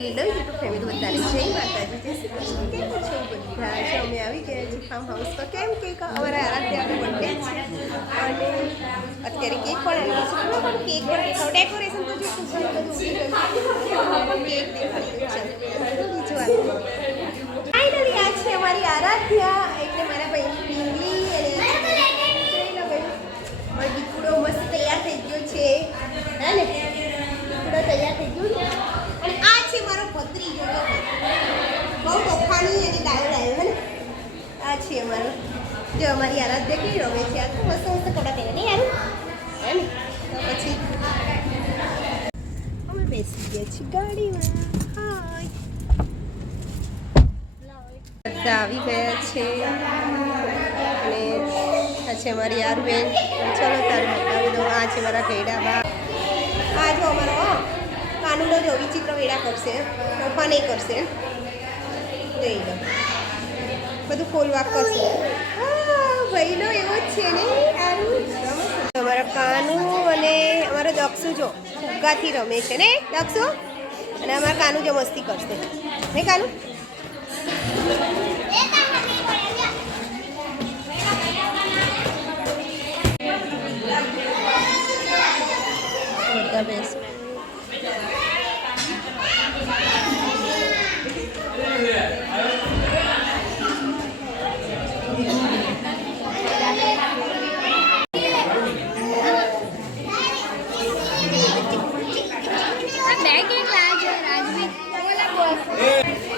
Hello YouTube family બધાને જય માતાજી. કેમ છો અમે આવી ગયા છીએ ફાર્મ હાઉસ પર કેમ કેક અમારે આરાધ્ય આરાધ્યાનો બર્થડે છે. અને અત્યારે કેક પણ છે. પણ કેક પણ ડેકોરેશન તો જે છે કેક દેખાડી છે બીજું આ ફાઇનલી આ છે અમારી આરાધ્યા એટલે મારા ભાઈ પિંગલી અને જોઈ લો ભાઈ મારો દીકરો મસ્ત તૈયાર થઈ ગયો છે હે ને દીકરો તૈયાર થઈ ગયો છે અને આ છે મારો ભત્રીજો જો બહુ તોફાની અને ડાયો ડાયો હે ને આ છે અમારો. જો અમારી આરાધ્ય કેવી રમે છે? આ તો મસ્ત મસ્ત કપડાં પહેરે. નહીં યાર તો પછી અમે બેસી ગયા છીએ ગાડીમાં. હાય આવી ગયા છે. અને આ છે મારી યારબેન ચલો તારું બતાવી દો આ છે મારા ઘેડા બા આ જો અમારો કાનુડો જો વિચિત્ર વેડા કરશે. પપ્પા નહીં કરશે. જોઈ લો. બધું ખોલવા કરશે. ભાઈનો એવો જ છે ને? અમારા કાનુ અને અમારો દક્ષુ જો ફુગ્ગાથી રમે છે ને? દક્ષુ? અને અમારા કાનુ જો મસ્તી કરશે. ને કાનુ? બધા ঠিক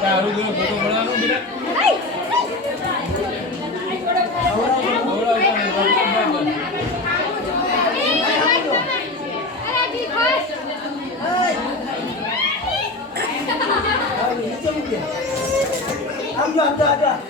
તારું ગયો ફોટો પડવાનો બેટા આમ જો આમ